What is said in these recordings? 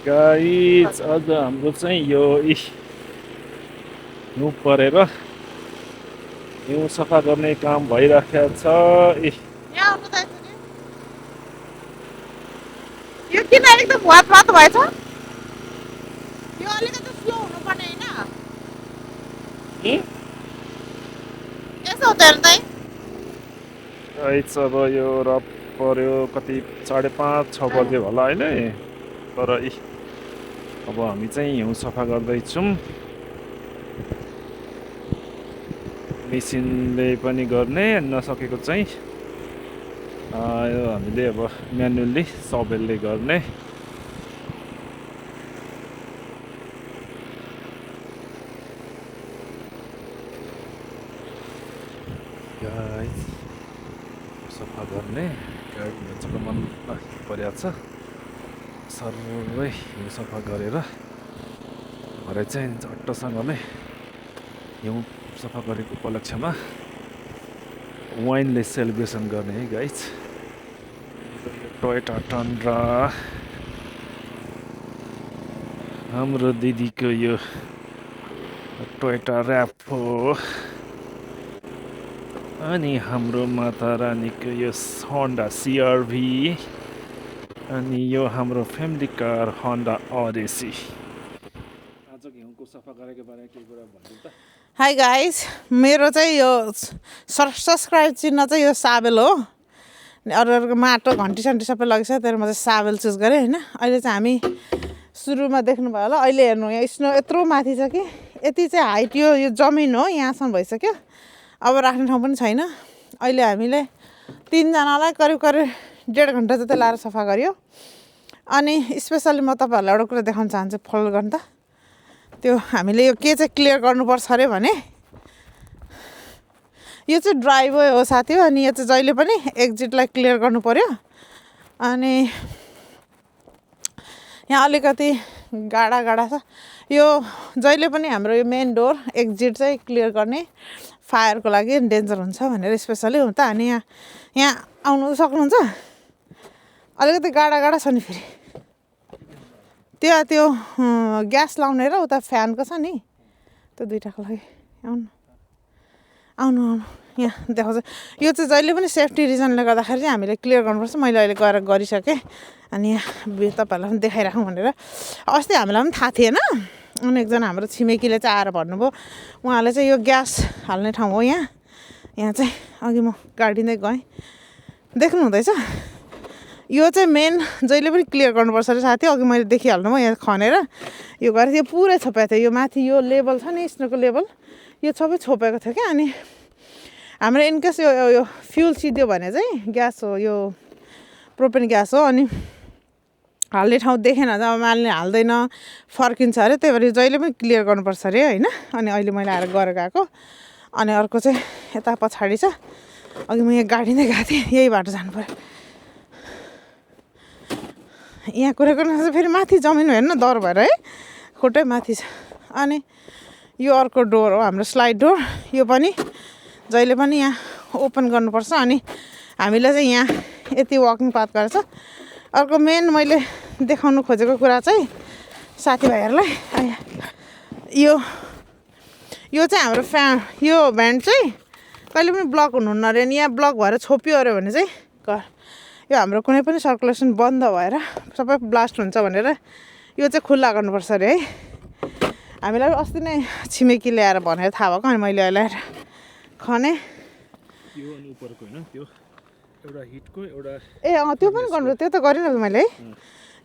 Guys आज हाम्रो चाहिँ यो हिउँ परेर हिउँ सफा गर्ने काम भइराखेको छ। यहाँ आउनु त यसरी। यो किन एकदम वात भएछ? यो अलिकति स्लो हुनुपर्ने होइन? यसो हुँदैन त? गाइस अब यो रप पर्यो कति 5:30 6 बज्यो होला अहिले। तर अब हामी चाहिँ हिउँ सफा गर्दैछौँ। मेसिनले पनि गर्ने नसकेको चाहिँ यो हामीले अब म्यानुअल्ली सवेलले गर्ने। गाइस सफा गर्ने गाडी मन परेको छ। सबै हिउँ सफा गरेर भरे चाहिँ झट्टसँगले हिउँ सफा गरेको उपलक्ष्यमा वाइनले सेलिब्रेसन गर्ने है गाइस। टोयोटा टन्ड्रा हाम्रो दिदीको यो टोयोटा ऱ्यापो अनि हाम्रो माता रानीको यो होन्डा CR-V अनि यो हाम्रो फ्यामिली कार होन्डा ओडेसी। आज हिउँको सफा गरेको बारेमा केही कुरा भन्नु त? हाई गाइस, मेरो चाहिँ यो सब्सक्राइब चिन्ह चाहिँ यो साबेल हो। अरूको माटो घन्टी सन्टी सबै लगिसक्यो, तर म चाहिँ साबेल चुज गरेँ होइन। अहिले चाहिँ हामी सुरुमा देख्नुभयो होला, अहिले हेर्नु यहाँ स्नो यत्रो माथि छ कि यति चाहिँ हाइट यो जमिन हो, यहाँसम्म भइसक्यो। अब राख्ने ठाउँ पनि छैन। अहिले हामीले 3 जनालाई करिब 1.5 घन्टा जति लाएर सफा गरियो। अनि स्पेसली म तपाईँहरूलाई एउटा कुरा देखाउन चाहन्छु, फलो गर्नु त। त्यो हामीले यो के चाहिँ क्लियर गर्नुपर्छ अरे भने यो चाहिँ ड्राइभवे हो साथी हो। अनि यो चाहिँ जहिले पनि एक्जिटलाई क्लियर गर्नु पर्यो। अनि यहाँ अलिकति गाडा छ। यो जहिले पनि हाम्रो यो मेन डोर एक्जिट चाहिँ क्लियर गर्ने, फायरको लागि डेन्जर हुन्छ भनेर स्पेसली हो त। अनि यहाँ आउनु सक्नुहुन्छ। अलिकति गाडा छ नि, फेरि त्यो ग्यास लाउने र उता फ्यानको छ नि, त्यो दुइटाको लागि आउनु यहाँ देखाउँछ। यो चाहिँ जहिले पनि सेफ्टी रिजनले गर्दाखेरि चाहिँ हामीले क्लियर गर्नुपर्छ। मैले अहिले गएर गरिसकेँ। अनि यहाँ तपाईँहरूलाई पनि देखाइराखौँ भनेर। अस्ति हामीलाई पनि थाहा थिएन। अनि एकजना हाम्रो छिमेकीले चाहिँ आएर भन्नुभयो, उहाँले चाहिँ यो ग्यास हाल्ने ठाउँ हो यहाँ चाहिँ। अघि म गाडिँदै गएँ, देख्नु हुँदैछ। यो चाहिँ मेन जहिले पनि क्लियर गर्नुपर्छ अरे साथी। अघि मैले देखिहाल्नु म यहाँ खनेर यो गरेँ, त्यो पुरै छोपेको थियो। यो माथि यो लेभल छ नि, स्नोको लेभल, यो सबै छोपेको थियो क्या। अनि हाम्रो इनकेस यो फ्युल सिद्धियो भने चाहिँ ग्यास हो, यो प्रोपेन ग्यास हो। अनि हाल्ने ठाउँ देखेन, अब माल्ने हाल्दैन फर्किन्छ अरे। त्यही भएर जहिले पनि क्लियर गर्नुपर्छ अरे होइन। अनि अहिले मैले आएर गरेर गएको। अनि अर्को चाहिँ यता पछाडि छ। अघि म यहाँ गाडिँदै गएको थिएँ, यही बाटो जानु पऱ्यो। यहाँ कुरेको चाहिँ फेरि माथि जमिन हेर्नु डर भएर है, खुट्टै माथि छ। अनि यो अर्को डोर हो हाम्रो स्लाइड डोर। यो पनि जहिले पनि यहाँ ओपन गर्नुपर्छ। अनि हामीले चाहिँ यहाँ यति वकिङ पाथ गरेछ। अर्को मेन मैले देखाउनु खोजेको कुरा चाहिँ साथीभाइहरूलाई, यो चाहिँ हाम्रो यो भ्यान्ड चाहिँ कहिले पनि ब्लक हुनुहुन्न अरे। अनि यहाँ ब्लक भएर छोपियो अरे भने चाहिँ यो हाम्रो कुनै पनि सर्कुलेसन बन्द भएर सबै ब्लास्ट हुन्छ भनेर यो चाहिँ खुल्ला गर्नुपर्छ अरे है। हामीलाई अस्ति नै छिमेकी ल्याएर भनेर थाहा भएको। अनि मैले अहिले आएर खने त्यो अनि उपरको हैन, त्यो एउटा हिटको एउटा त्यो पनि गर्नु, त्यो त गरिनँ त मैले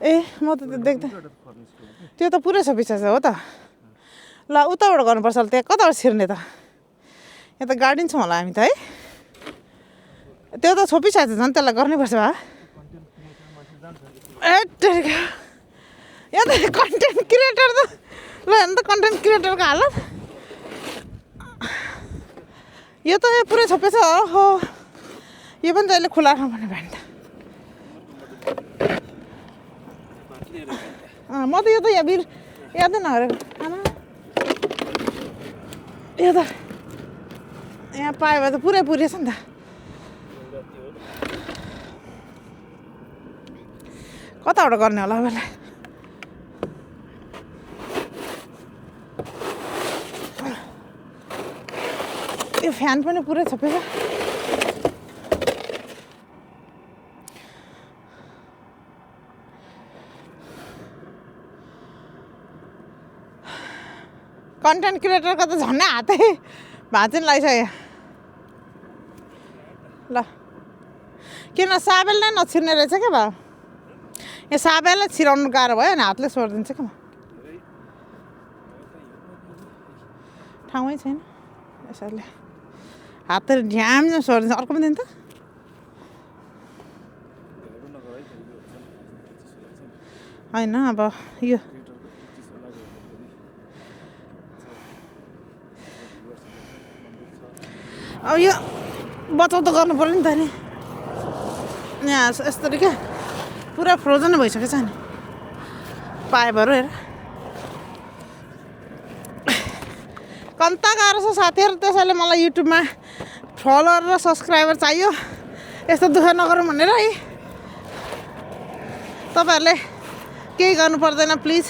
है। म त देख्दै त्यो त पुरै छ पिछा छ हो त। ल उताबाट गर्नुपर्छ, त्यहाँ कताबाट छिर्ने त? यहाँ त गाडिन्छौँ होला हामी त है। त्यो त छोपिसकेको छ झन्, त्यसलाई गर्नैपर्छ भा। यहाँ त कन्टेन्ट क्रिएटर त ल हेर्नु त, कन्टेन्ट क्रिएटरको हालत यो त पुरै छोपेछ हो। यो पनि जहिले खुला राख्नुपर्ने भ्यान त। म त यो त यादै नगरेको आमा। यो त यहाँ पायो भए त पुरै पुरेछ नि त। कताबाट गर्ने होला अब यसलाई? फ्यान पनि पुरै छपेको कन्टेन्ट क्रिएटरको त झन्डै हातै भाँचिन लगाइसक्यो ल किन साबेल नै नछिर्ने रहेछ क्या भाउ यहाँ साबेललाई छिराउनु गाह्रो भयो नि हातले सोरिदिन्छ क्या ठाउँै छैन यसैले हातले ढ्याम सोरिदिन्छ अर्को पनि दिनु त होइन अब यो अब यो बचाउ त गर्नु पर्यो नि त नि यहाँ यस्तरी क्या पुरा फ्रोजन भइसकेको छ नि पाइपहरू हेर कन्ता गाह्रो छ साथीहरू त्यसैले मलाई युट्युबमा फलोवर र सब्सक्राइबर चाहियो यस्तो दुःख नगरौँ भनेर है तपाईँहरूले केही गर्नु पर्दैन प्लिज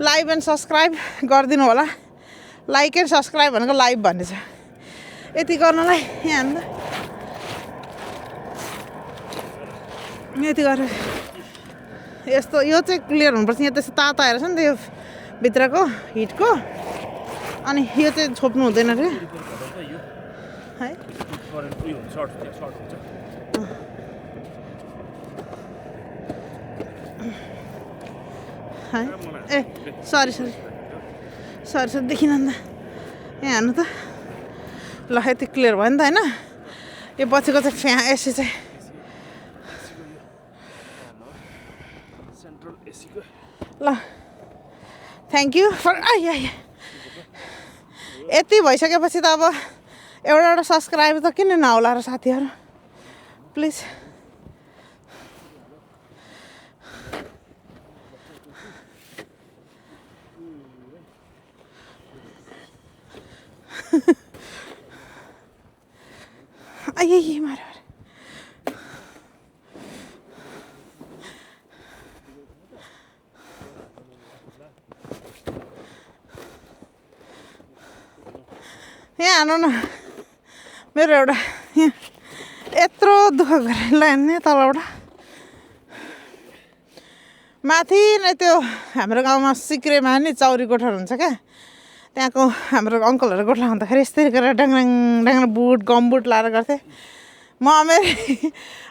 लाइक एन्ड सब्सक्राइब गरिदिनु होला लाइक एन्ड सब्सक्राइब भनेको लाइभ भन्ने छ यति गर्नलाई यहाँ हान्दा यति गरेर यस्तो यो चाहिँ क्लियर हुनुपर्छ यहाँ त्यस्तो तातो आएर छ नि त यो भित्रको हिटको अनि यो चाहिँ छोप्नु हुँदैन रे है है ए सरी सरी सरी सरी देखिन अन्त यहाँ हान्नु त ल यति क्लियर भयो नि त होइन यो पछिको चाहिँ एसी चाहिँ ल थ्याङ्क यू फर यति भइसकेपछि त अब एउटा सब्सक्राइब त किन नहोला र साथीहरू प्लिज मारे यहाँ हानु न मेरो एउटा यहाँ यत्रो दुःख गरेर लाने तलबाट माथि नै त्यो हाम्रो गाउँमा सिक्रेमा नि चौरी कोठार हुन्छ क्या त्यहाँको हाम्रो अङ्कलहरू गोठला हुँदाखेरि यस्तै गरेर डाङडाङ डाङ बुट गमबुट लाएर गर्थेँ म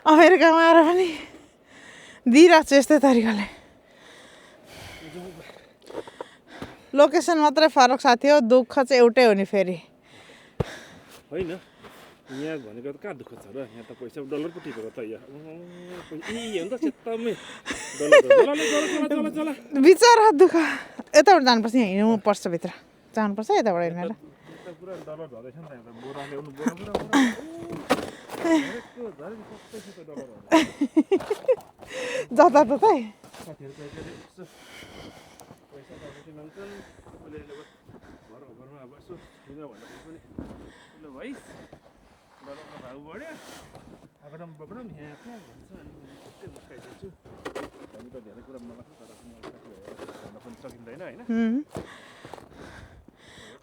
अमेरिकामा आएर पनि दिइरहेको छु यस्तै तरिकाले लोकेसन मात्रै फरक साथी हो दुःख चाहिँ एउटै हो नि फेरि होइन यहाँ भनेको त कहाँ दुःख छ र यहाँ त पैसा डलर पो टिपेको त यहाँ बिचरा दुःख यताबाट जानुपर्छ यहाँ हिँड्नु पर्छ भित्र जानुपर्छ यताबाट हिँडेर जताततै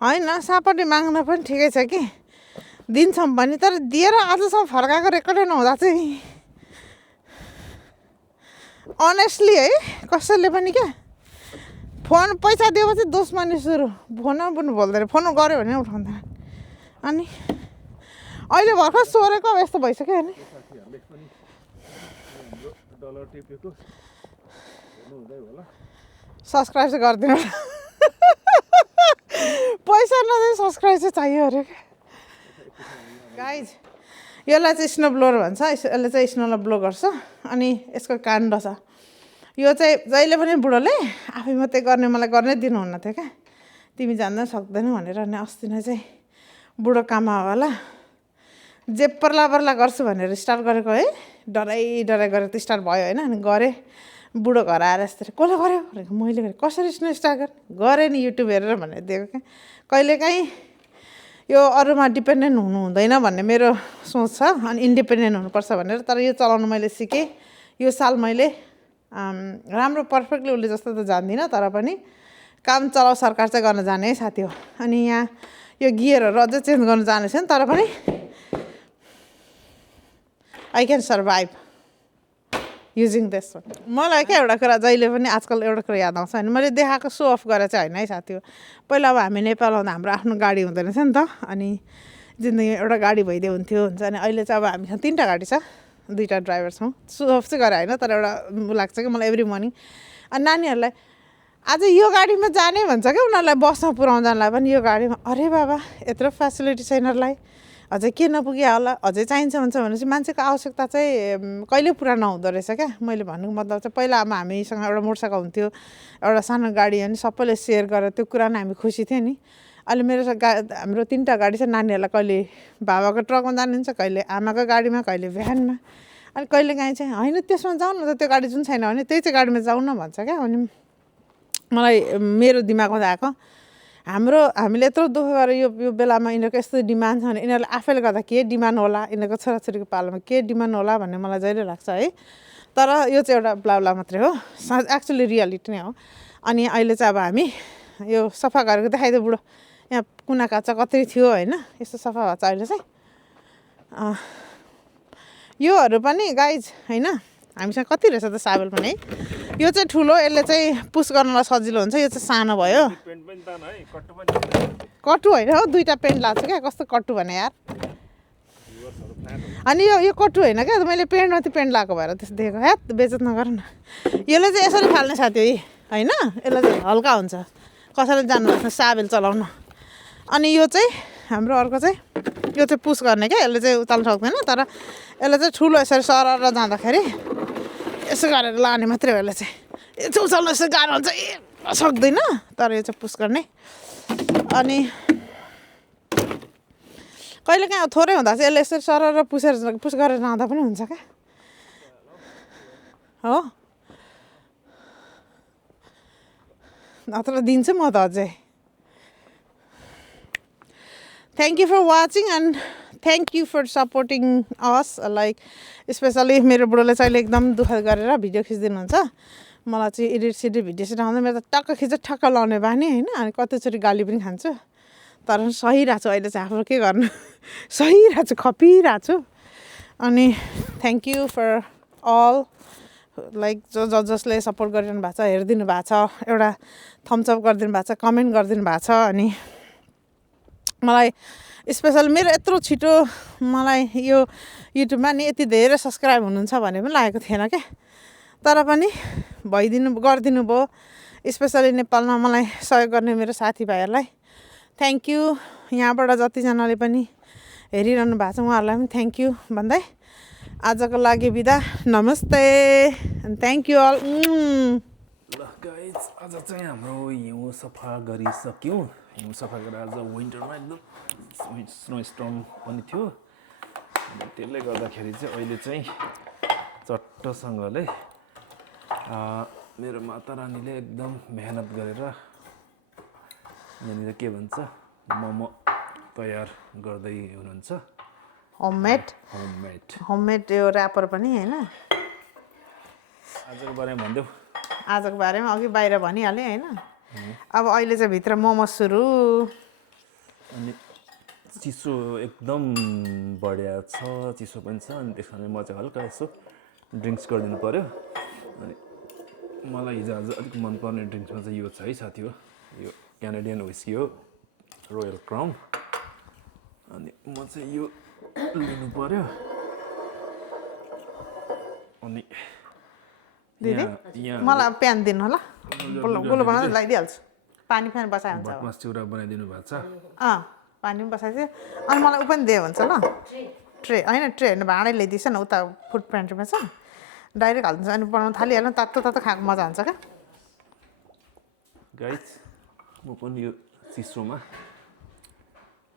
होइन सापट्टि माग्न पनि ठिकै छ कि दिन्छौँ भने तर दिएर आजसम्म फर्काएको रेकर्डै नहुँदा चाहिँ अनेस्टली है कसैले पनि क्या फोन पैसा दिएपछि दुश्मनी सुरु फोनमा पनि बोल्दैन फोन गऱ्यो भने उठाउँदैन अनि अहिले भर्खर सोरेको अब यस्तो भइसक्यो होइन सब्सक्राइब चाहिँ गरिदिनु पैसा नदिए सब्सक्राइब चाहिँ चाहियो अरे गाइज यसलाई चाहिँ स्नो ब्लोर भन्छ यसले चाहिँ स्नोलाई ब्लो गर्छ अनि यसको काण्ड छ यो चाहिँ जहिले पनि बुढोले आफै मात्रै गर्ने मलाई गर्नै दिनुहुन्न थियो क्या तिमी जान्दै सक्दैनौ भनेर अनि अस्ति नै चाहिँ बुढो काममा होला जे पर्ला पर्ला गर्छु भनेर स्टार्ट गरेको है डराइ गरेर त स्टार्ट भयो होइन अनि गरेँ बुढो घर आएर यस्तरी कसले गर्यो भनेको मैले गरेँ कसरी स्नो स्टार्ट गरेँ नि युट्युब हेरेर भनेर दिएको क्या कहिलेकाहीँ यो अरूमा डिपेन्डेन्ट हुनु हुँदैन भन्ने मेरो सोच छ अनि इन्डिपेन्डेन्ट हुनुपर्छ भनेर तर यो चलाउनु मैले सिकेँ यो साल मैले राम्रो पर्फेक्टली उसले जस्तो त जान्दिनँ तर पनि काम चलाउ सरकार चाहिँ गर्न जाने है साथी हो अनि यहाँ यो गियरहरू अझै चेन्ज गर्नु जाने छैन तर पनि I can survive using this मलाई क्या एउटा कुरा जहिले पनि आजकल एउटा कुरा याद आउँछ होइन मैले देखाएको सो अफ गरेर चाहिँ होइन है साथी हो पहिला अब हामी नेपालमा त हाम्रो आफ्नो गाडी हुँदैन रहेछ नि त अनि जिन्दगी एउटा गाडी भइदियो हुन्थ्यो हुन्छ अनि अहिले चाहिँ अब हामीसँग 3टा गाडी छ 2टा ड्राइभर छौँ सो अफ चाहिँ गरेर होइन तर एउटा लाग्छ कि मलाई एभ्री मर्निङ अनि नानीहरूलाई आज यो गाडीमा जाने भन्छ क्या उनीहरूलाई बसमा पुऱ्याउँदालाई पनि यो गाडीमा अरे बाबा यत्रो फेसिलिटी छ यिनीहरूलाई अझै के नपुग्यो होला अझै चाहिन्छ भन्छ भनेपछि मान्छेको आवश्यकता चाहिँ कहिले पुरा नहुँदो रहेछ क्या मैले भन्नुको मतलब चाहिँ पहिला अब हामीसँग एउटा मोटरसाइकल हुन्थ्यो एउटा सानो गाडी अनि सबैले सेयर गरेर त्यो कुरा हामी खुसी थियो नि अहिले मेरो हाम्रो 3टा गाडी छ नानीहरूलाई कहिले बाबाको ट्रकमा जानुहुन्छ कहिले आमाको गाडीमा कहिले भ्यानमा अनि कहिले काहीँ चाहिँ होइन त्यसमा जाउँ न त त्यो गाडी जुन छैन भने त्यही चाहिँ गाडीमा जाउँ न भन्छ क्या अनि मलाई मेरो दिमागमा आएको हामीले यत्रो दुःख गरेर यो बेलामा यिनीहरूको यस्तो डिमान्ड छ भने यिनीहरूले आफैले गर्दा के डिमान्ड होला यिनीहरूको छोराछोरीको पालामा के डिमान्ड होला भन्ने मलाई जहिले लाग्छ है तर यो चाहिँ एउटा ब्लाब्ला मात्रै हो एक्चुअली रियालिटी नै हो अनि अहिले चाहिँ अब हामी यो सफा गरेको देखाइदियो बुढो यहाँ कुना काचा कतै थियो होइन यस्तो सफा भएको छ अहिले चाहिँ योहरू पनि गाइज होइन हामीसँग कति रहेछ त साबुन पनि है यो चाहिँ ठुलो यसले चाहिँ पुस गर्नलाई सजिलो हुन्छ यो चाहिँ सानो भयो कटु होइन हो 2टा पेन्ट लाग्छ क्या कस्तो कटु भने यार अनि यो कटु होइन क्या मैले पेन्टमाथि पेन्ट लगाएको भएर त्यस्तो देखेको ह्यात बेचत नगर न यसले चाहिँ यसरी फाल्ने साथी होइन यसले चाहिँ हल्का हुन्छ कसैले जान्नु साबेल चलाउनु अनि यो चाहिँ हाम्रो अर्को चाहिँ यो चाहिँ पुस गर्ने क्या यसले चाहिँ उताल्नु सक्दैन तर यसले चाहिँ ठुलो यसरी सरर जाँदाखेरि यसो गरेर लाने मात्रै हो यसले चाहिँ यो चाहिँ उचाल्नु यसो गाह्रो हुन्छ सक्दैन तर यो चाहिँ पुस गर्ने अनि कहिले काहीँ थोरै हुँदा चाहिँ यसले यसरी सरर पुस गरेर जाँदा पनि हुन्छ क्या हो नत्र दिन्छु म त अझै thank you for watching and thank you for supporting us like specially मेरो बुढोले चाहिँ एकदम दुःख गरेर भिडियो खिचिदिनुहुन्छ मलाई चाहिँ एडिट भिडियो चाहिँ आउँदैन मेरो त ठक्क लाउने बानी होइन अनि कतिचोटि गाली पनि खान्छु तर सहिरहेको छु अहिले चाहिँ आफ्नो के गर्नु सहिरहेको छु खपिरहेको छु अनि thank you for all like जसले सपोर्ट गरिरहनु भएको छ हेरिदिनु भएको छ एउटा थम्सअप गरिदिनु भएको छ कमेन्ट गरिदिनु भएको छ अनि मलाई स्पेसल मेरो यत्रो छिटो मलाई यो युट्युबमा नि यति धेरै सब्सक्राइब हुनुहुन्छ भने पनि लागेको थिएन क्या तर पनि गरिदिनु भयो स्पेसली नेपालमा मलाई सहयोग गर्ने मेरो साथीभाइहरूलाई थ्याङ्क यू यहाँबाट जतिजनाले पनि हेरिरहनु भएको छ उहाँहरूलाई पनि थ्याङ्क यू भन्दै आजको लागि बिदा नमस्ते थ्याङ्क यू अल ल गाइज आज चाहिँ हाम्रो हिउँ सफा गरिसक्यौँ हिउँ सफा गरेर आज विन्टरमा एकदम स्नो स्टर्म पनि थियो त्यसले गर्दाखेरि चाहिँ अहिले चाहिँ चट्टसँगले मेरो माता रानीले एकदम मेहनत गरेर यहाँनिर के भन्छ मोमो तयार गर्दै हुनुहुन्छ होममेड यो ऱ्यापर पनि होइन आजको बारेमा भनिदेऊ आजको बारेमा अघि बाहिर भनिहालेँ होइन अब अहिले चाहिँ भित्र मोमो सुरु अनि चिसो एकदम बढिया छ चिसो पनि छ अनि त्यस कारण म चाहिँ हल्का यसो ड्रिङ्क्स गरिदिनु पऱ्यो अनि मलाई हिजो आज अलिक मनपर्ने ड्रिङ्क्समा चाहिँ यो छ है साथी हो यो क्यानाडियन विस्की हो रोयल क्राउन अनि म चाहिँ यो लिनु पऱ्यो अनि दिदी मलाई प्यान दिनु होला गोलो बनाउँदा लगाइदिइहाल्छु पानी बसायो हुन्छ भटमास चिउरा बनाइदिनु भएको छ पानी पनि बसाइदियो अनि मलाई ऊ पनि दियो हुन्छ ल ट्रे होइन भाँडै ल्याइदिएछ न उता फुड प्यान्ट्रीमा छ डाइरेक्ट हालिदिन्छ अनि बनाउनु थालिहाल्नु तातो खाएको मजा हुन्छ क्या गाइज म पनि यो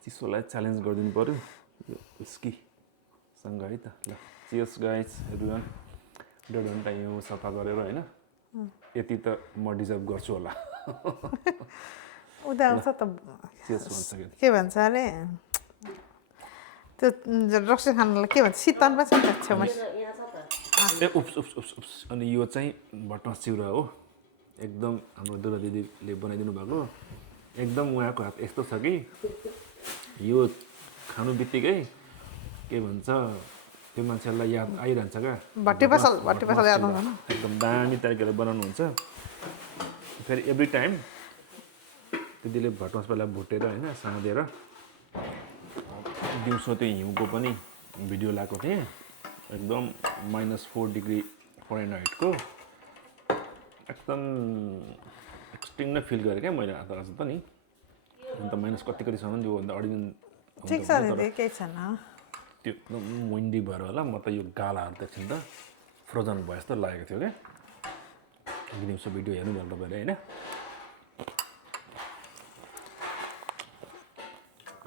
चिसोलाई च्यालेन्ज गरिदिनु पऱ्यो यो विस्कीसँग है त ल चियर्स गाइज एभ्रिवान 1.5 घन्टा हिउँ सफा गरेर होइन यति त म डिजर्भ गर्छु होला उता आउँछ त के भन्छ अरे त्यो रक्सी खानलाई के भन्छ शीतन पनि छ छेउमा ए उप्स अनि यो चाहिँ भटमास चिउरा हो एकदम हाम्रो दुर्गा दिदीले बनाइदिनु भएको एकदम उहाँको हात यस्तो छ कि यो खानु बित्तिकै के भन्छ त्यो मान्छेलाई याद आइरहन्छ क्या भट्टी पसल याद आउँदैन एकदम दामी तरिकाले बनाउनुहुन्छ फेरि एभ्री टाइम दिदीले भट मसला भुटेर होइन साँधेर दिउँसो त्यो हिउँको पनि भिडियो लगाएको थिएँ एकदम -4 डिग्री फरेनहाइटको एकदम एक्सट्रिम नै फिल गरेँ क्या मैले आज त नि अन्त माइनस कतिसम्म योभन्दा अढी दिन ठिक छ दिदी केही छैन त्यो एकदम विन्डी भएर होला म त यो गालाहरू देख्छु त फ्रोजन भयो जस्तो लागेको थियो क्या दिउँसो भिडियो हेर्नु भयो तपाईँले होइन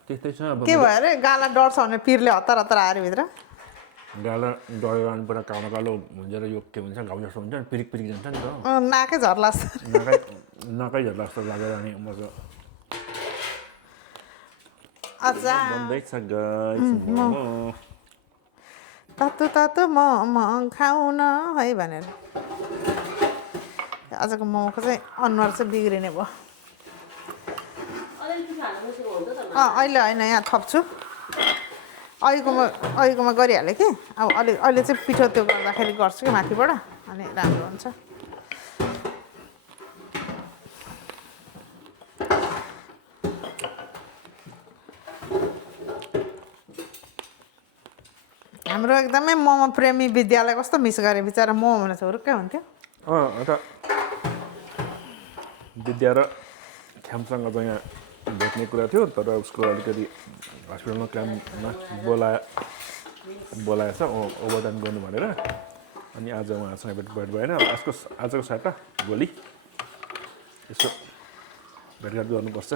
त्यस्तै छ अब के भयो अरे गाला डढ्छ भने पिरले हतार हतार आएर भित्र गाला डढेर अनि पुरा कालो कालो हुन्छ र यो के भन्छ घाउ जस्तो हुन्छ नि पिरिक पिरिक जान्छ नि त नाकै झर्ला नाकै झर्ला जस्तो लागेर अनि मजा अच्छा बन्दैछ गाइस मोमो तातो तातो मोमो खाउन है भनेर आजको मोमोको चाहिँ अनुहार चाहिँ बिग्रिने भयो अहिले होइन यहाँ थप्छु अहिलेकोमा गरिहालेँ कि अब अहिले चाहिँ पिठो त्यो गर्दाखेरि गर्छु कि माथिबाट अनि राम्रो हुन्छ हाम्रो एकदमै मोमो प्रेमी विद्यालय कस्तो मिस गरे बिचरा मोमो भने चाहिँ हुरुक्कै हुन्थ्यो एउटा विद्या र ख्यामसँग चाहिँ यहाँ भेट्ने कुरा थियो तर उसको अलिकति हस्पिटलमा काममा बोलाएछ ओभरटाइम गर्नु भनेर अनि आज उहाँसँग भेट भएन यसको आजको साटा भोलि यसो भेटघाट गर्नुपर्छ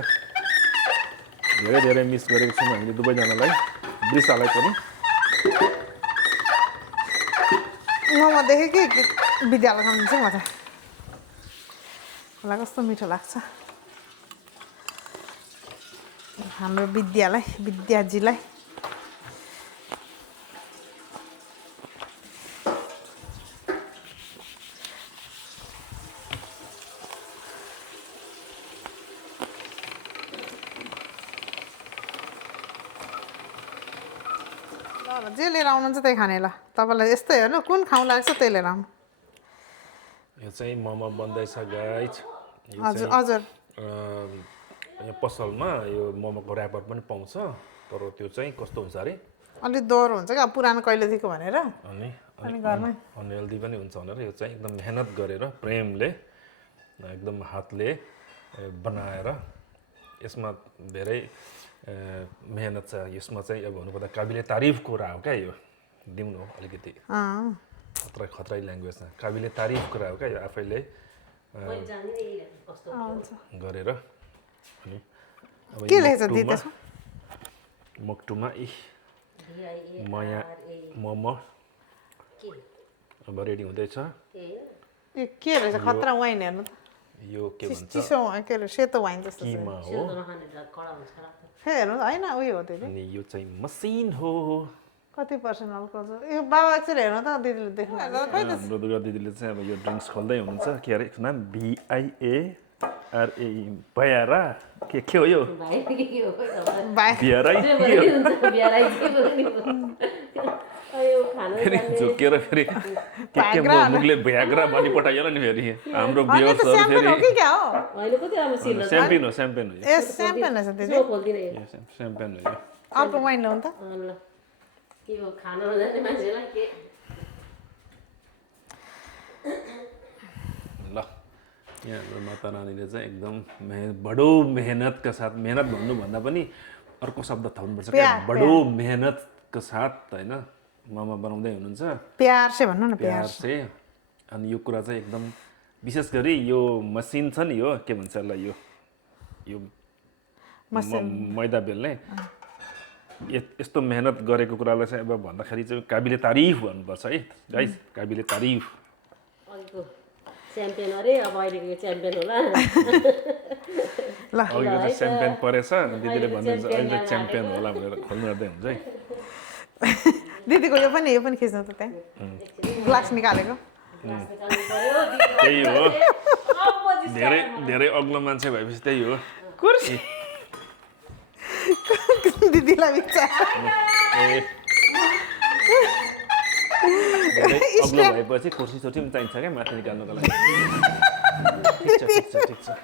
धेरै धेरै मिस गरेको छौँ हामीले दुवैजनालाई दृश्यलाई पनि मोमो देखेँ कि विद्यालय खानु चाहिँ म चाहिँ मलाई कस्तो मिठो लाग्छ हाम्रो विद्याजीलाई ल जे लिएर आउनुहुन्छ त्यही खाने ल तपाईँलाई यस्तै हेर्नु कुन खाउँ लाग्छ त्यही लिएर आउनु यो चाहिँ मोमो बन्दैछ गाइस हजुर हजुर यहाँ पसलमा यो मोमोको ऱ्यापर पनि पाउँछ तर त्यो चाहिँ कस्तो हुन्छ अरे अलिक दोहोरो हुन्छ क्या पुरानो कहिलेदेखिको भनेर अनि घरमै अनहेल्दी पनि हुन्छ भनेर यो चाहिँ एकदम मेहनत गरेर प्रेमले एकदम हातले बनाएर यसमा धेरै मेहनत छ यसमा चाहिँ अब भन्नुपर्दा काबिले तारिफ कुरा हो क्या यो दिउँ न अलिकति खतरा ल्याङ्ग्वेजमा काबिले तारिफ कुरा हो क्या यो आफैले गरेर अनि के लेख्छ दिदी त्यसमा मक्टुमा मया मोमो अब रेडी हुँदैछ यो के रहेछ खतरा वाइन हेर्नु त यो के भन्छ चिसो के अरे सेतो वाइन जस्तो किमा हो फे हेर्नु होइन उयो हो त्यो अनि यो चाहिँ मसिन हो कति पर्सेन्ट अल्कोहल छ यो बाबा एकचोटि हेर्नु त दिदीले देख्नु हाम्रो दुर्गा दिदीले चाहिँ अब यो ड्रिङ्क्स खोल्दै हुनुहुन्छ के अरे नाम BIARAE भयारा के हो यो फेरि झुकेर फेरि के मुखले भ्याग्रा भनी पठाइयो नि फेरि हाम्रो भ्युअर्सहरु फेरि स्याम्पेन हो ए स्याम्पेन रहेछ दिदी स्याम्पेन हो यो अर्को वाइन ल्याउनु त यो खाना नजाने मान्छेलाई के ल यहाँ हाम्रो माता रानीले चाहिँ एकदम बडो मेहनतका साथ मेहनत भन्नुभन्दा पनि अर्को शब्द थप्नुपर्छ क्या बडो मेहनतका साथ होइन मामा बनाउँदै हुनुहुन्छ प्यार से भन्नु न प्यार से अनि यो कुरा चाहिँ एकदम विशेष गरी यो मसिन छ नि यो के भन्छ यसलाई यो मैदा बेल्ने यस्तो मेहनत गरेको कुरालाई चाहिँ अब भन्दाखेरि चाहिँ काबिले तारिफ भन्नुपर्छ है गाइस काबिले तारिफ अघिको च्याम्पियन अरे अब अहिलेको यो च्याम्पियन होला ल अघिको चाहिँ च्याम्पियन परेछ दिदीले भन्नुहुन्छ अहिले चाहिँ च्याम्पियन होला भनेर खोल्नु गर्दै हुन्छ है दिदीको यो पनि खिच्नु त त्यहाँ ग्लास निकालेको त्यही हो धेरै अग्लो मान्छे भएपछि त्यही हो कुर्सी बिचा ए अग्लो भएपछि कुर्सी सोर्सी पनि चाहिन्छ क्या माथि निकाल्नुको लागि ठिक छ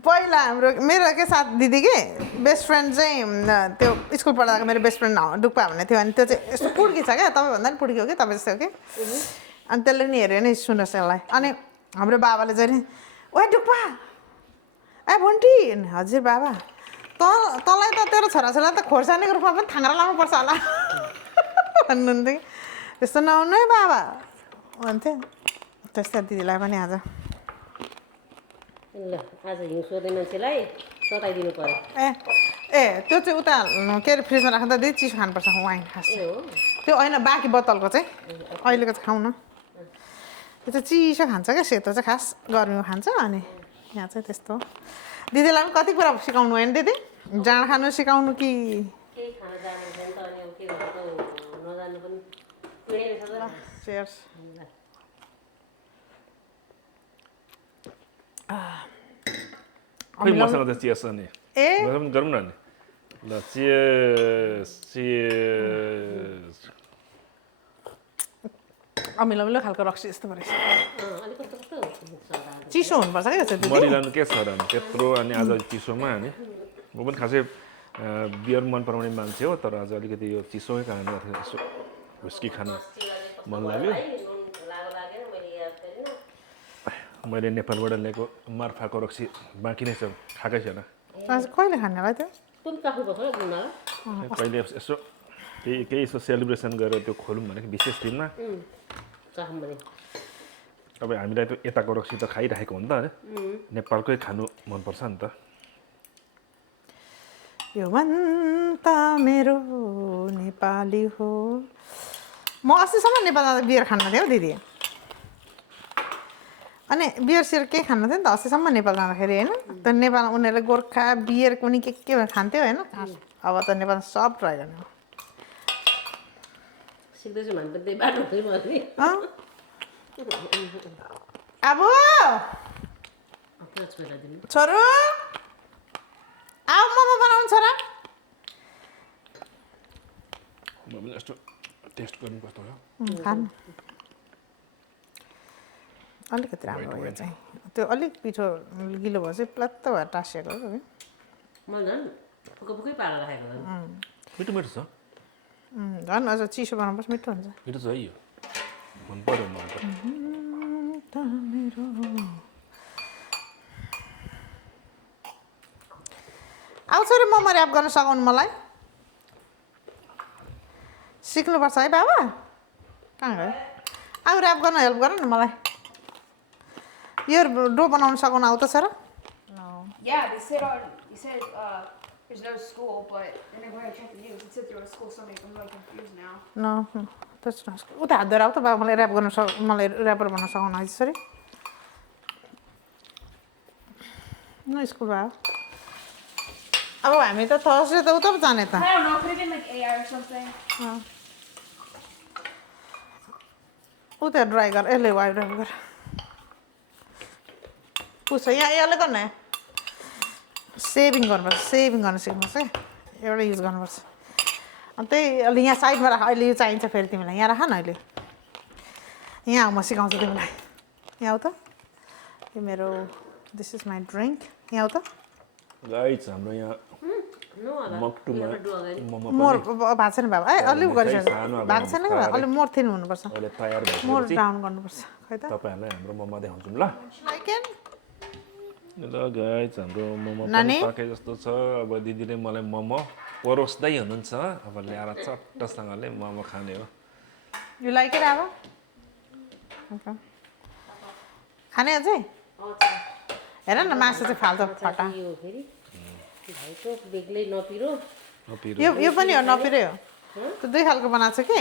पहिला हाम्रो मेरो के साथ दिदी के बेस्ट फ्रेन्ड चाहिँ त्यो स्कुल पढ्दाको मेरो बेस्ट फ्रेन्ड डुक्पा भन्ने थियो अनि त्यो चाहिँ यस्तो पुड्की छ क्या तपाईँभन्दा पनि पुड्की हो कि तपाईँ जस्तो हो कि अनि त्यसले नि हेऱ्यो नि सुन्नुहोस् यसलाई अनि हाम्रो बाबाले चाहिँ नि ओ डुक्पा ए भन्टी हजुर बाबा तँलाई त तेरो छोराछोरीलाई त खोर्सानीको रूपमा पनि थाङ्रा लाउनुपर्छ होला भन्नुहुन्थ्यो कि त्यस्तो नहुनु है बाबा भन्थ्यो त्यस्तो दिदीलाई पनि आज ल आज हिउँ सोध्ने मान्छेलाई तताइदिनु पर्यो ए त्यो चाहिँ उता के अरे फ्रिजमा राख्दा दिदी चिसो खानुपर्छ वाइन खास ए हो त्यो होइन बाँकी बोतलको चाहिँ अहिलेको चाहिँ खाउँ न त्यो चाहिँ चिसो खान्छ क्या सेतो चाहिँ खास गर्मीमा खान्छ अनि यहाँ चाहिँ त्यस्तो दिदीलाई पनि कति कुरा सिकाउनु होइन दिदी जाँड खानु सिकाउनु कि केही खाना जाने छैन त अनि अब के गर्नु नजानु पनि पिँढै रहेछ त चेयर्स खोइ मसँग त चियर्स नि ए गरौँ न नि ल चियर्स अमिलो खालको रक्सी जस्तो परेछ अलिक कस्तो कस्तो चिसो हुनुपर्छ क्या त्यो दिदी मरिरहनु के छ र त्यत्रो अनि आज चिसोमा अनि म पनि खासै बियर मन पराउने मान्छे हो तर आज अलिकति यो चिसोकै कारणले गर्दा यसो हुस्की खान मन लाग्यो मैले नेपालबाट ल्याएको मार्फाको रक्सी बाँकी नै छ खाएकै छैन आज कहिले खाने होला त्यो कुन काख्नुपर्छ घुम्न कहिले यसो केही यसो सेलिब्रेसन गरेर त्यो खोलौँ भनेको विशेष दिनमा चाहौँ भने अब हामीलाई त यताको रक्सी त खाइराखेको हो नि त होइन नेपालकै खानु मनपर्छ नि त यो मन त मेरो नेपाली हो म अस्तिसम्म नेपाल जाँदा बियर खान्न थिएँ हौ दिदी अनि बियर सियर केही खान्न थिएँ नि त अस्तिसम्म नेपाल जाँदाखेरि होइन त नेपालमा उनीहरूले गोर्खा बियर कुनै के खान्थ्यो होइन अब त नेपाल सब ट्राई गर्ने हो सिक्दैछु भने त त्यही बाटो हुँदै भयो नि अब छोरा दिनु छोरो अब मोमो बनाउनु छोरा म पनि यस्तो टेस्ट गर्नु कस्तो हो खानु अलिकति राम्रो भयो चाहिँ त्यो अलिक पिठो गिलो भएपछि प्लत्त भएर टाँसिएको हो कि मैले झन् फुको फुकै पारेर राखेको झन् मिठो मिठो छ झन् अझ चिसो बनाउनुपर्छ मिठो हुन्छ मिठो छ है यो मन पर्यो मलाई त आउँछ रे मोमो ऱ्याप गर्न सघाउनु मलाई सिक्नुपर्छ है बाबा कहाँ गयो अब ऱ्याप गर्न हेल्प गर न मलाई यो डो बनाउनु सघाउनु आउँछ sir Yeah, they said there's no school, but then when I checked the news, it said there was school, so I'm really confused now. न उता हात धएर आऊ त बाबा मलाई ऱ्याप गर्न मलाई ऱ्यापर भन्न सघाउनु आइज सरी न स्कुल भयो अब हामी त थर्सडे त उता पो जाने त I don't know, could have been like AI or something. उता ड्राई गर यसले वाइड ड्राइभ गर पुछ यहाँ यसले गर्ने सेभिङ गर्नुपर्छ सेभिङ गर्न सिक्नुपर्छ क्या एउटा युज गर्नुपर्छ अनि त्यही अहिले यहाँ साइडमा राख अहिले यो चाहिन्छ फेरि तिमीलाई यहाँ राख न अहिले यहाँ आऊ म सिकाउँछु तिमीलाई यहाँ आऊ त यो मेरो दिस इज माई ड्रिङ्क यहाँ आऊ त गाइस हाम्रो यहाँ मक्टुमा मोमो मोर भएको छैन बाबा ए अलि गरिसक्यो भएको छैन अलि मोर थिन हुनुपर्छ अहिले तयार मोर भएपछि डाउन गर्नुपर्छ खै त तपाईँहरूलाई हाम्रो मोमो देखाउँछौँ ल लाइक ल गाइस हाम्रो मोमो नानी? पनि पाके जस्तो छ अब दिदीले मलाई मोमो परोस्दै हुनुहुन्छ अब ल्याएर चट्टसँगले मोमो खाने हो यु लाइक इट अब खाने अझै हेर न मासु चाहिँ फाल्दो फटा यो फेरि भाइको बेग्लै नपिरो यो पनि हो नपिरै हो त्यो दुई खालको बनाएको छ कि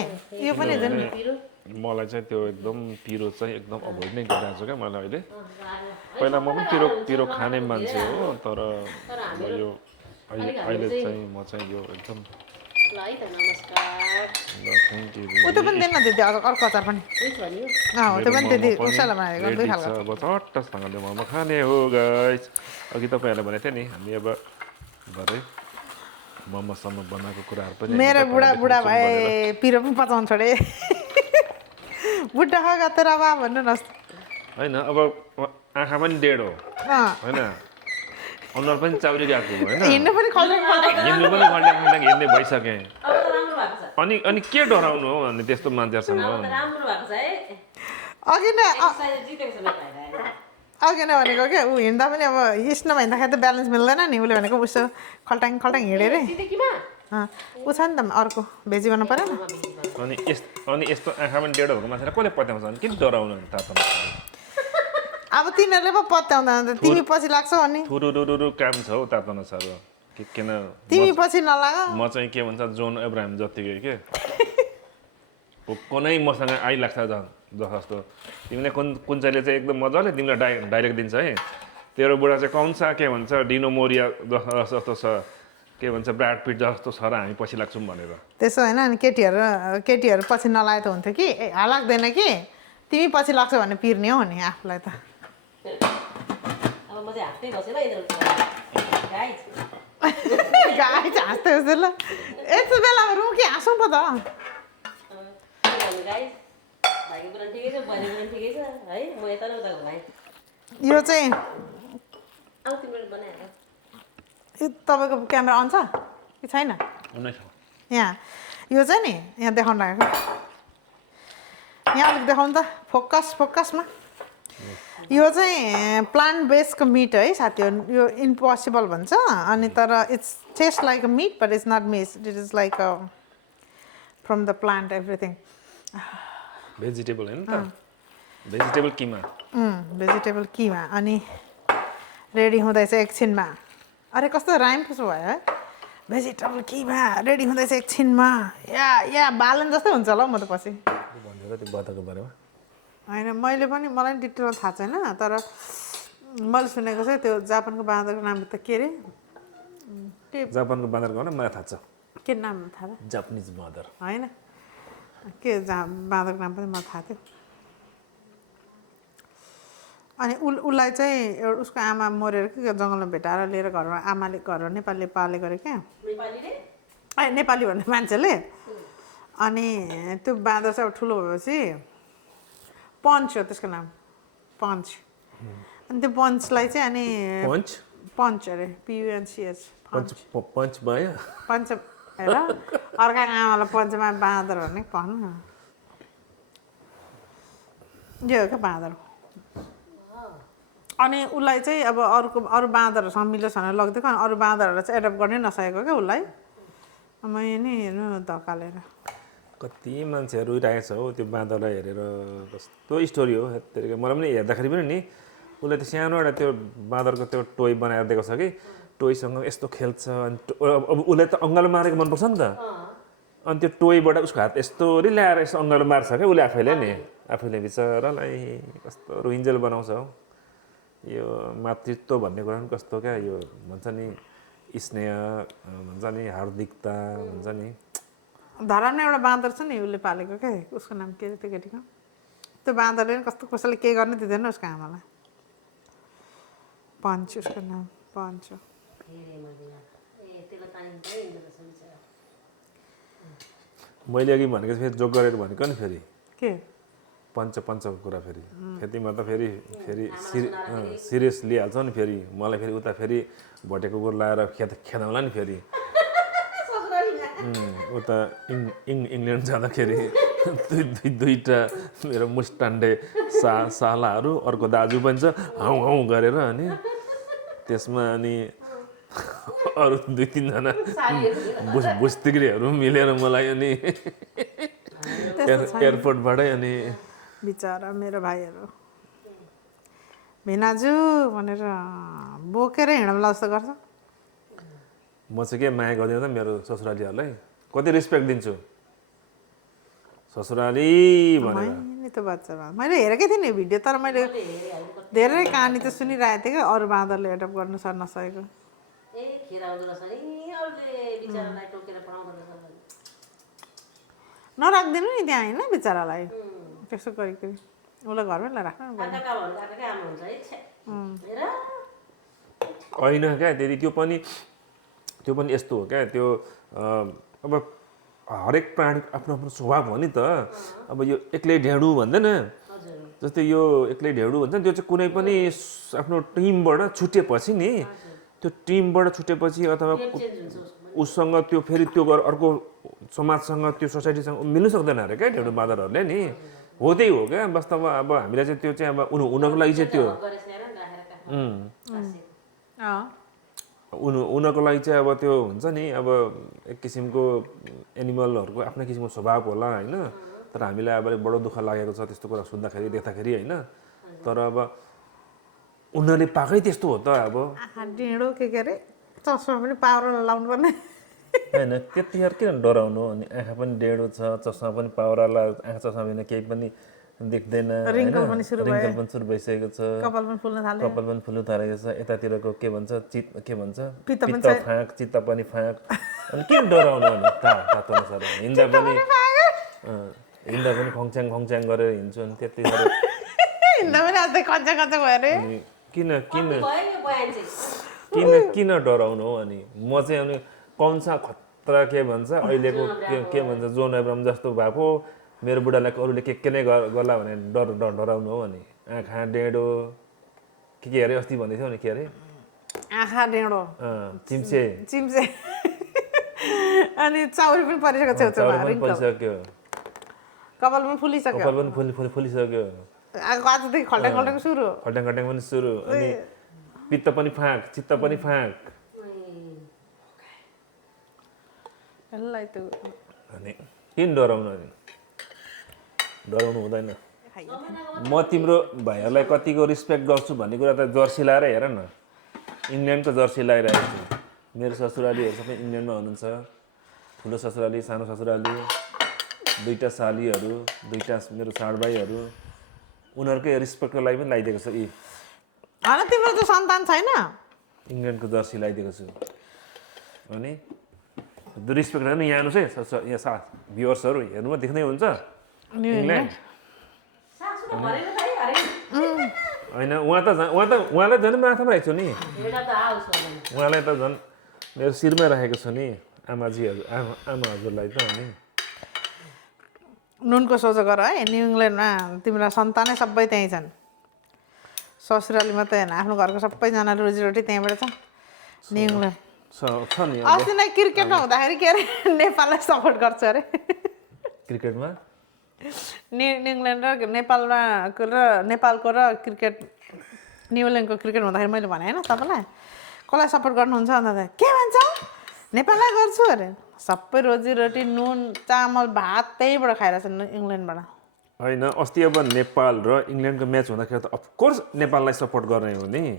यो पनि झन् पिरो मलाई चाहिँ त्यो एकदम पिरो चाहिँ एकदम अभोइड नै गरिरहेको छु क्या मलाई अहिले पहिला म पनि पिरो खाने मान्छे हो तर अब यो अहिले चाहिँ म चाहिँ यो एकदम ल है त नमस्कार थ्याङ्क यू ऊ त्यो पनि दिएन दिदी अर्को अचार पनि उयो छ नि हो त्यो पनि दिदी उसैलाई बनाएको दुई खालको अब चट्टसँगले मोमो खाने हो गाइस अघि तपाईँहरूलाई भनेको थिएँ नि हामी अब भरे मोमोसम्म बनाएको कुराहरू पनि मेरो बुढा बुढा देखाउँछौँ भनेर। भए पिरो पनि पचाउनु छोडे बुढा खा तेरा बा भन्नु न होइन अब आँखा पनि डेढ हो होइन, अनुहार पनि चाउरी गएको होइन, हिँड्नु पनि खल्टै हिँड्नु पनि खल्ट्याङ हिँड्ने भइसकेँ। अब त राम्रो भएको छ, अनि के डराउनु हो अनि त्यस्तो मान्छेहरूसँग? अब त राम्रो भएको छ है, अघि नै एक्सर्साइज जितेको छ मेरो भाइलाई। अघि नै भनेको क्या ऊ हिँड्दा पनि अब यस नभइँदाखेरि त ब्यालेन्स मिल्दैन नि उसले भनेको उसो खल्टाङ खल्टाङ हिँड्यो अरे जितेकीमा ऊ छ नि त अर्को भेजी गर्नु परेन अनि यस्तो आँखा पनि डेढ भएको मान्छेलाई कसले पत्याउँछ अनि किन डराउनु तातो? अब तिनीहरूले पो पत्याउँदैन त तिमी पछि लाग्छौ अनि थुरुरुरु काम छ हौ तातो नछारो के किन तिमी पछि नलाग म चाहिँ के भन्छ जोन एब्राहम जतिकै के कुनै मसँग आइलाग्छ जस्तो तिमीले कुन चाहिँले चाहिँ एकदम मजाले तिमीलाई डाइरेक्ट दिन्छ है, तेरो बुढा चाहिँ कौन सा के भन्छ डिनो मोरिया जस्तो छ, के भन्छ ब्राड पिट जस्तो छ र हामी पछि लाग्छौँ भनेर। त्यसो होइन अनि केटीहरू पछि नलागे त हुन्थ्यो कि लाग्दैन कि तिमी पछि लाग्छौ भने पिर्ने हो नि आफूलाई त। अब म चाहिँ हाँस्दै बसेँ ल यिनीहरू गाइज गाई हाँस्दै जस्तो ल यस्तो बेलामा रुखी हाँसौँ पो त। गाइज भाइको कुरा ठिकै छ, बहिनीको कुरा ठिकै छ है, म यता न उता घुमाएँ। यो चाहिँ अब तिमीले बनाएर यो तपाईँको क्यामेरा अन छ कि छैन? यहाँ यो चाहिँ नि यहाँ देखाउनु लागेको यहाँ अलिक देखाउनु त फोकसमा यो चाहिँ प्लान्ट बेस्डको मिट है साथीहरू, यो इम्पोसिबल भन्छ अनि तर it's taste like a meat but it's not meat, it is like a from the plant everything. Vegetable होइन त, भेजिटेबल किमा, भेजिटेबल किमा अनि रेडी हुँदैछ एकछिनमा। अरे कस्तो राइम कस्तो भयो है, भेजिटेबल किमा रेडी हुँदैछ एकछिनमा, या बालन जस्तै हुन्छ होला हौ म त पछि भनेर त्यो बताको बारेमा होइन मैले पनि मलाई पनि डिटेलमा थाहा छैन तर मैले सुनेको चाहिँ त्यो जापानको बाँदरको नाम त के अरे जापानको बाँदरको भने मलाई थाहा छ, के नाम थाहा छ जापानिज बाँदर होइन के बाँदरको नाम पनि मलाई थाहा थियो। अनि उसलाई चाहिँ एउटा उसको आमा मरेर के जङ्गलमा भेटाएर लिएर घरमा आमाले घरमा नेपालीले पालेको अरे क्या, नेपाली भन्ने मान्छेले। अनि त्यो बाँदर चाहिँ अब ठुलो भएपछि पन्च हो त्यसको नाम, पन्च। अनि त्यो पन्चलाई चाहिँ अनि पन्च अरे PUNCH पन्च भयो पन्च हेर अर्काको आमालाई पन्चमा बाँदर भन्ने भन्नु न, यो हो क्या बाँदर। अनि उसलाई चाहिँ अब अरू बाँदरहरूसँग मिलोस् भनेर लगिदिएको अनि अरू बाँदरहरूलाई चाहिँ एडप्ट गर्नै नसकेको क्या उसलाई। मैले नि हेर्नु धकालेर कति मान्छेहरू रोइरहेको छ हौ त्यो बाँदरलाई हेरेर, कस्तो स्टोरी हो त्यतिकै। मलाई पनि हेर्दाखेरि पनि नि उसले त्यो सानो एउटा त्यो बाँदरको त्यो टोय बनाएर दिएको छ कि, टोयसँग यस्तो खेल्छ अनि अब उसलाई त अङ्गालो मारेको मनपर्छ नि त, अनि त्यो टोयबाट उसको हात यस्तोरी ल्याएर यसो अङ्गालो मार्छ क्या उसले आफैले बिचरालाई कस्तो रुइन्जेल बनाउँछ हौ। यो मातृत्व भन्ने कुरा पनि कस्तो क्या, यो भन्छ नि स्नेह भन्छ नि हार्दिकता भन्छ नि। धरानमा एउटा बाँदर छ नि उसले पालेको क्या, उसको नाम के अरे त्यो केटीको, त्यो बाँदरले पनि कस्तो कसैले केही गर्नै दिँदैन उसको आमालाई। पन्च उसको नाम पन्च हो। मैले अघि भनेको फेरि जोक गरेर भनेको नि फेरि के पञ्चको कुरा फेरि खेतीमा त फेरि सिरियस लिइहाल्छ नि फेरि। मलाई फेरि उता फेरि भोटेको कुकुर लाएर खेदाउँला नि फेरि उता इङ्ल्यान्ड जाँदाखेरि दुईवटा मेरो मुस्टान्डे सालाहरू अर्को दाजु पनि छ हाउ हाउ गरेर, अनि त्यसमा अनि अरू 2-3 जना बुस्तिग्रीहरू मिलेर मलाई अनि एयरपोर्टबाटै अनि बिचरा मेरो भाइहरू भिनाजु भनेर बोकेर हिँड्ला जस्तो गर्छ। म चाहिँ के माया गर्दिनँ त मेरो ससुरालीहरूलाई, कति रेस्पेक्ट दिन्छु ससुराली भनेर। नि त बच्चामा मैले हेरेकै थिएँ नि भिडियो, तर मैले धेरै कहानी त सुनिरहेको थिएँ क्या अरू बाँदरले एडप्ट गर्नु नसकेको। नराखिदिनु नि त्यहाँ होइन बिचरालाई त्यसो गरिकरी उसलाई घरमै राख्नु होइन क्या त्यति त्यो पनि त्यो पनि यस्तो हो क्या त्यो अब हरेक प्राणी आफ्नो आफ्नो स्वभाव हो नि त अब यो एक्लै ढेँडु भन्दैन जस्तै यो एक्लै ढेँडु भन्छ त्यो चाहिँ कुनै पनि आफ्नो टिमबाट छुटेपछि नि त्यो टिमबाट छुटेपछि अथवा उसँग त्यो फेरि त्यो अर्को समाजसँग त्यो सोसाइटीसँग मिल्नु सक्दैन अरे क्या ढेँडु बाँदरहरूले नि हो त्यही हो क्या वास्तवमा अब हामीलाई चाहिँ त्यो चाहिँ अब उनको लागि चाहिँ त्यो उनीहरूको लागि चाहिँ अब त्यो हुन्छ नि अब एक किसिमको एनिमलहरूको आफ्नै किसिमको स्वभाव होला होइन तर हामीलाई अब बडो दुःख लागेको छ त्यस्तो कुरा सुन्दाखेरि देख्दाखेरि होइन तर अब उनीहरूले पाएकै त्यस्तो हो त अब ढिँडो के अरे चस्मा पनि पावर लाउनु पर्ने होइन त्यतिखेर किन डराउनु अनि आँखा पनि डेढो छ चस्मा पनि पाउराला आँखा चस्मा बिना केही पनि देख्दैन रिङ्कल पनि सुरु भइसकेको छ कपाल पनि फुल्न थाल्यो कपाल पनि फुल्नु थालेको छ यतातिरको के भन्छ के भन्छ पित्त पनि पित्त फाँक चित्त पनि फाँक अनि किन डराउनु अनि तातो अनुसार हिँड्दा पनि खङच्याङ गरेर हिँड्छु अनि त्यतिखेर हिँड्दा पनि अझै कच्चा भयो अरे किन किन डराउनु हो अनि म चाहिँ अनि कौनसा खतरा के भन्छ अहिलेको के भन्छ जोन एब्राम जस्तो भएको मेरो बुढालाई अरूले के नै गर्ला भने डराउनु हो अनि आँखा डेँडो के अरे अस्ति भन्दै थियो नि के अरे आँखा डेँडो चिम्से अनि चाउरी पनि परिसक्यो छेउछाउमा परिसक्यो कपाल पनि फुलिसक्यो फुलिसक्यो आजदेखि खल्टाङ सुरु पनि सुरु अनि पित्त पनि फाँक चित्त पनि फाँक अनि किन डराउनु अनि डराउनु हुँदैन म तिम्रो भाइहरूलाई कतिको रिस्पेक्ट गर्छु भन्ने कुरा त जर्सी लाएर हेर न इङ्ल्यान्डको जर्सी लगाइरहेको छु मेरो ससुरालीहरू सबै इङ्ल्यान्डमा हुनुहुन्छ ठुलो ससुराली सानो ससुराली दुईवटा सालीहरू दुईवटा मेरो साडभाइहरू उनीहरूकै रिस्पेक्टको लागि पनि लगाइदिएको छु होइन तिम्रो त सन्तान छैन इङ्ल्यान्डको जर्सी लगाइदिएको छु अनि रिस्पेक्ट होइन यहाँ आउनुहोस् है यहाँ भ्युवर्सहरू हेर्नुमा देख्नै हुन्छ इङ्ल्यान्ड होइन उहाँलाई झन् माथामा राखेको छु नि उहाँलाई त झन् मेरो शिरमा राखेको छु नि आमाजीहरू आमा हजुरलाई त अनि नुनको सोझो गर है न्यु इङ्ल्यान्डमा तिम्रो सन्तानै सबै त्यहीँ छन् ससुराली मात्रै होइन आफ्नो घरको सबैजना रोजीरोटी त्यहीँबाट छ न्यु इङ्ल्यान्ड छ नि अस्ति नै क्रिकेटमा हुँदाखेरि के अरे नेपाललाई सपोर्ट गर्छु अरे क्रिकेटमा न्यु इङ्ल्यान्ड र नेपालको र क्रिकेट न्युजिल्यान्डको क्रिकेट हुँदाखेरि मैले भने होइन तपाईँलाई कसलाई सपोर्ट गर्नुहुन्छ अन्त के भन्छ नेपाललाई गर्छु अरे सबै रोजीरोटी नुन चामल भात त्यहीबाट खाइरहेको छ इङ्ल्यान्डबाट होइन अस्ति अब नेपाल र इङ्ल्यान्डको म्याच हुँदाखेरि त अफकोर्स नेपाललाई सपोर्ट गर्ने हो नि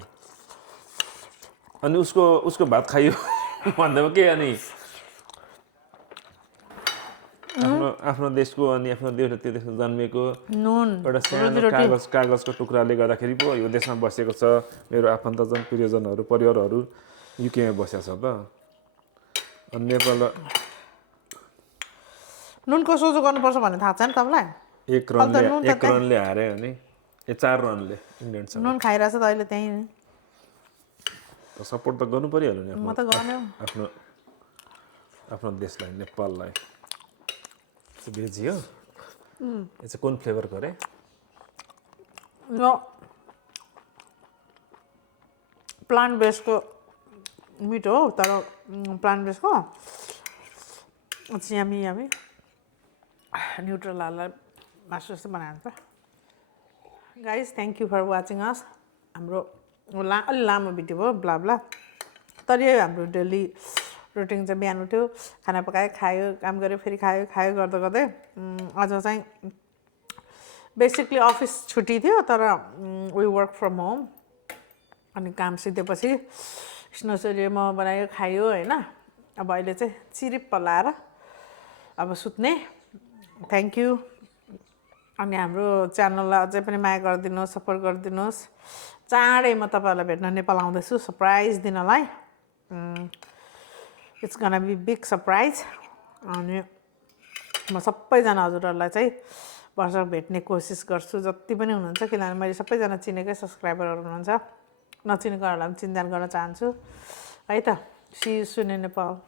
अनि उसको भात खायो भन्दा के अनि आफ्नो देशको अनि आफ्नो त्यो देशमा जन्मेको नुन एउटा सानो कागजको टुक्राले गर्दाखेरि पो यो देशमा बसेको छ मेरो आफन्तजन प्रियजनहरू परिवारहरू युकेमा बसेको छ त अनि नेपाल नुनको सोझो गर्नुपर्छ भन्ने थाहा छ नि तपाईँलाई एक रनले हार्यो भने 4 रनले इङ्ल्यान्डसँग नुन खाइरहेछ त अहिले त्यहीँ सपोर्ट त गर्नु परिहाल्यो नि म त गर्ने आफ्नो देशलाई नेपाललाई भेजी हो यो चाहिँ कुन फ्लेभरको अरे यो प्लान्ट बेसको मिट हो तर प्लान्ट बेसको यामी न्युट्रल हालेर मासु जस्तो बनाएको छ guys thank you for watching us हाम्रो अलि लामो भिडियो भयो ब्ला ब्ला तर यो हाम्रो डेली रुटिन चाहिँ बिहान उठ्यो खाना पकायो खायो काम गऱ्यो फेरि खायो गर्दा गर्दै आज चाहिँ बेसिकली अफिस छुट्टी थियो तर वी वर्क फ्रम होम अनि काम सिद्धेपछि स्नोचोरी मोमो बनायो खायो होइन अब अहिले चाहिँ चिरिप्प लाएर अब सुत्ने थ्याङ्क यू अनि हाम्रो च्यानललाई अझै पनि माया गरिदिनुहोस् सपोर्ट गरिदिनुहोस् चाँडै म तपाईँहरूलाई भेट्न नेपाल आउँदैछु सरप्राइज दिनलाई it's gonna be big surprise अनि म सबैजना हजुरहरूलाई चाहिँ वर्ष भेट्ने कोसिस गर्छु जति पनि हुनुहुन्छ किनभने मैले सबैजना चिनेकै सब्सक्राइबरहरू हुनुहुन्छ नचिनेकोहरूलाई पनि चिन्जान गर्न चाहन्छु है त See you soon in Nepal.